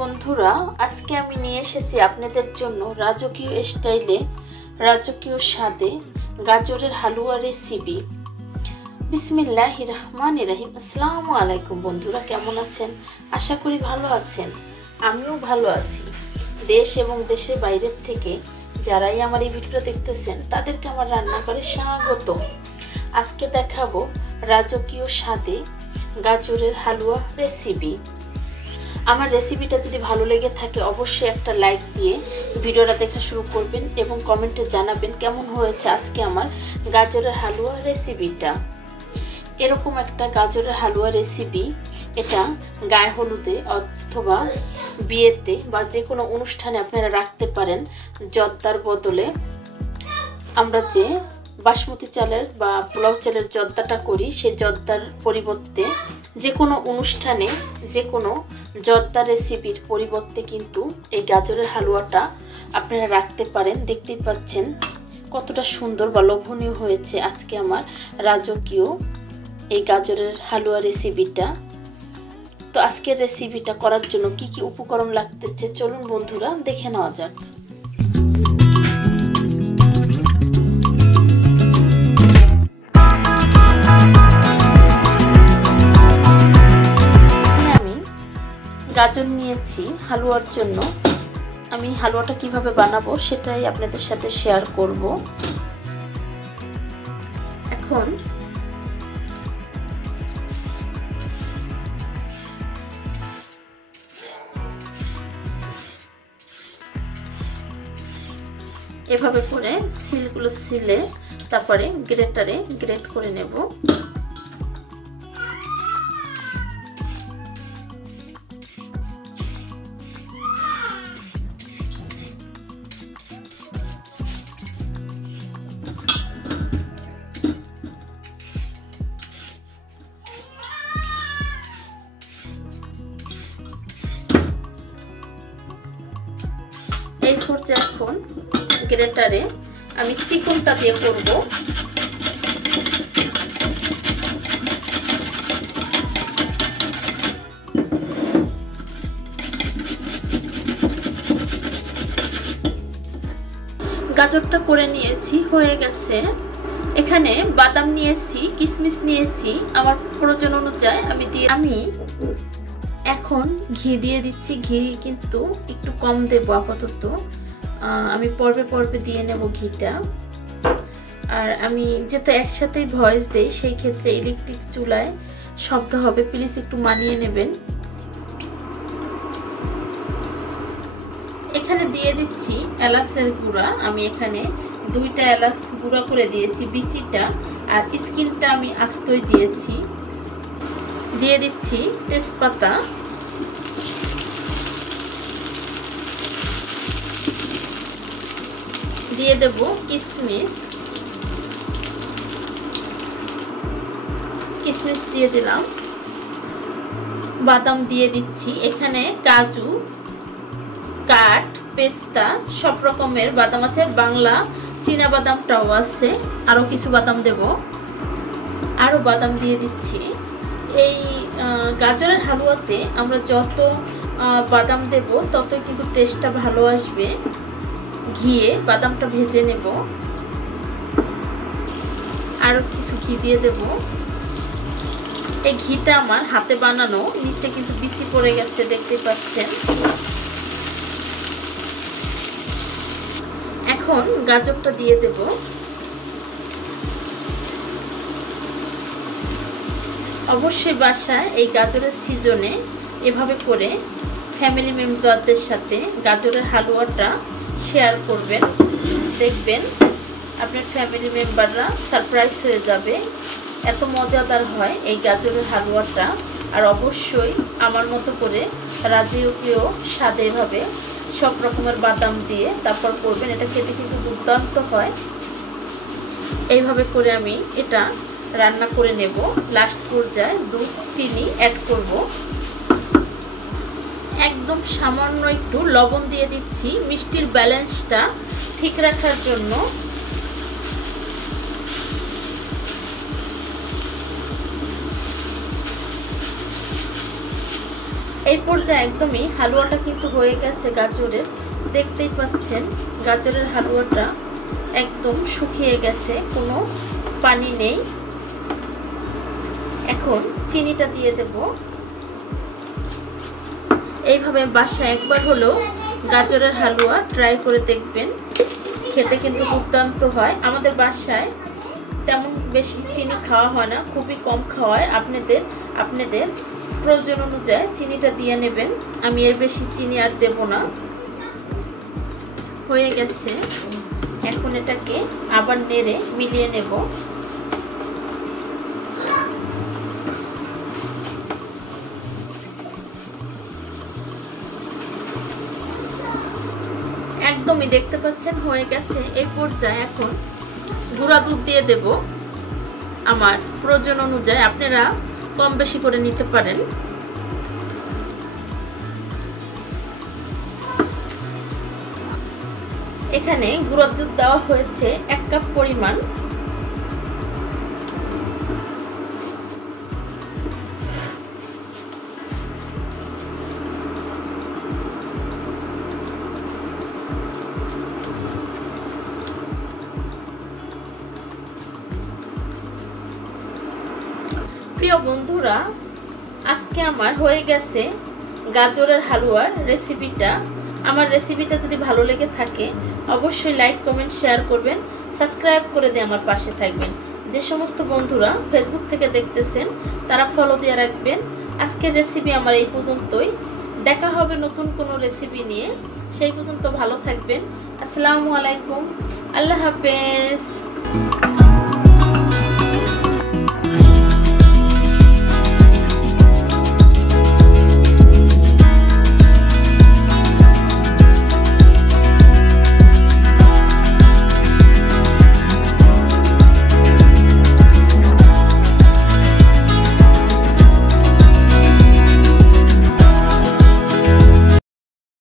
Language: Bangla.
বন্ধুরা, আজকে আমি নিয়ে এসেছি আপনাদের জন্য রাজকীয় স্টাইলে রাজকীয় স্বাদে গাজরের হালুয়া রেসিপি। বিসমিল্লাহির রহমানির রহিম। আসসালামু আলাইকুম বন্ধুরা, কেমন আছেন? আশা করি ভালো আছেন। আমিও ভালো আছি। দেশ এবং দেশের বাইরের থেকে যারাই আমার এই ভিডিওটা দেখতেছেন তাদেরকে আমার রান্নাঘরে স্বাগত। আজকে দেখাবো রাজকীয় স্বাদে গাজরের হালুয়া রেসিপি। আমার রেসিপিটা যদি ভালো লেগে থাকে অবশ্যই একটা লাইক দিয়ে ভিডিওটা দেখা শুরু করবেন এবং কমেন্টে জানাবেন কেমন হয়েছে আজকে আমার গাজরের হালুয়া রেসিপিটা। এরকম একটা গাজরের হালুয়া রেসিপি, এটা গায়ে হলুদে অথবা বিয়েতে বা যে কোনো অনুষ্ঠানে আপনারা রাখতে পারেন। জর্দার বদলে আমরা যে বাসমতি চালের বা পোলাও চালের জর্দাটা করি, সেই জর্দার পরিবর্তে যে কোনো অনুষ্ঠানে যে কোনো জর্দা রেসিপির পরিবর্তে কিন্তু এই গাজরের হালুয়াটা আপনারা রাখতে পারেন। দেখতেই পাচ্ছেন কতটা সুন্দর বা লোভনীয় হয়েছে আজকে আমার রাজকীয় এই গাজরের হালুয়া রেসিপিটা। তো আজকের রেসিপিটা করার জন্য কি কি উপকরণ লাগতেছে চলুন বন্ধুরা দেখে নেওয়া যাক। গাজর নিয়েছি হালুয়ার জন্য। আমি হালুয়াটা কিভাবে বানাবো সেটাই আপনাদের সাথে শেয়ার করব। এখন এভাবে করে সিলগুলো সিলে তারপরে গ্রেটারে গ্রেট করে নেব। এই পর্যায়ে এখন গ্রেটারে আমি চিকনটা দিয়ে করব। গাজরটা করে নিয়েছি, হয়ে গেছে। এখানে বাদাম নিয়েছি, কিশমিশ নিয়েছি, আমার প্রয়োজন অনুযায়ী আমি এখন ঘি দিয়ে দিচ্ছি। ঘি কিন্তু একটু কম দেবো আপাতত, আমি পর্বে পর্বে দিয়ে নেব ঘিটা। আর আমি যেহেতু একসাথেই ভয়েস দেই সেই ক্ষেত্রে ইলেকট্রিক চুলায় শব্দ হবে, প্লিজ একটু মানিয়ে নেবেন। এখানে দিয়ে দিচ্ছি এলাচের গুঁড়া। আমি এখানে 2টা এলাচ গুঁড়া করে দিয়েছি, বিচিটা আর স্কিনটা আমি আস্তই দিয়েছি। দিয়ে দিচ্ছি তেজপাতা, দিয়ে দেব কিশমিশ, কিশমিশ দিয়ে দিলাম, বাদাম দিয়ে দিচ্ছি। এখানে কাজু, কাঠ, পেস্তা সব রকমের বাদাম আছে, বাংলা চীনা বাদামটাও আছে, আরো কিছু বাদাম দেব, আরো বাদাম দিয়ে দিচ্ছি। এই গাজরের হালুয়াতে আমরা যত বাদাম দেব ততই কিন্তু টেস্টটা ভালো আসবে। ঘিয়ে বাদামটা ভেজে নেব, আরো কিছু ঘি দিয়ে দেব। এই ঘিটা আমার হাতে বানানো, নিচে কিন্তু বিচি পড়ে গেছে দেখতে পাচ্ছেন। এখন গাজরটা দিয়ে দেব। অবশ্যই বাসায় এই গাজরের সিজনে এভাবে করে ফ্যামিলি মেম্বারদের সাথে গাজরের হালুয়াটা শেয়ার করবেন। দেখবেন আপনার ফ্যামিলি মেম্বাররা সারপ্রাইজ হয়ে যাবে, এত মজাদার হয় এই গাজরের হালুয়াটা। আর অবশ্যই আমার মতো করে রাজকীয় স্বাদে এভাবে সব রকমের বাদাম দিয়ে তারপর করবেন, এটা খেতে কিন্তু দুর্দান্ত হয়। এইভাবে করে আমি এটা রান্না করে নেব। লাস্ট পর্যায়ে দুধ, চিনি অ্যাড করব। একদম সামান্য একটু লবণ দিয়ে দিচ্ছি মিষ্টির ব্যালেন্সটা ঠিক রাখার জন্য। এই পর্যায়ে একদমই হালুয়াটা কিন্তু হয়ে গেছে গাজরের। দেখতেই পাচ্ছেন গাজরের হালুয়াটা একদম শুকিয়ে গেছে, কোনো পানি নেই। এখন চিনিটা দিয়ে দেব। এইভাবে বাসায় একবার হলেও গাজরের হালুয়া ট্রাই করে দেখবেন, খেতে কিন্তু দুর্দান্ত হয়। আমাদের বাসায় তেমন বেশি চিনি খাওয়া হয় না, খুবই কম খাওয়ায়। আপনাদের প্রয়োজন অনুযায়ী চিনিটা দিয়ে নেবেন। আমি এর বেশি চিনি আর দেব না। হয়ে গেছে, এখন এটাকে আবার নেড়ে মিলিয়ে নেব। একদমই দেখতে পাচ্ছেন হয়ে গেছে। এই পর্যায়ে এখন গুঁড়া দুধ দিয়ে দেব আমার প্রয়োজন অনুযায়ী, আপনারা কম বেশি করে নিতে পারেন। এখানে গুঁড়া দুধ দেওয়া হয়েছে 1 কাপ পরিমাণ। প্রিয় বন্ধুরা, আজকে আমার হয়ে গেছে গাজরের হালুয়ার রেসিপিটা। আমার রেসিপিটা যদি ভালো লেগে থাকে অবশ্যই লাইক, কমেন্ট, শেয়ার করবেন, সাবস্ক্রাইব করে দিয়ে আমার পাশে থাকবেন। যে সমস্ত বন্ধুরা ফেসবুক থেকে দেখতেছেন তারা ফলো দিয়ে রাখবেন। আজকের রেসিপি আমার এই পর্যন্তই। দেখা হবে নতুন কোনো রেসিপি নিয়ে। সেই পর্যন্ত ভালো থাকবেন। আসসালামু আলাইকুম, আল্লাহ হাফেজ।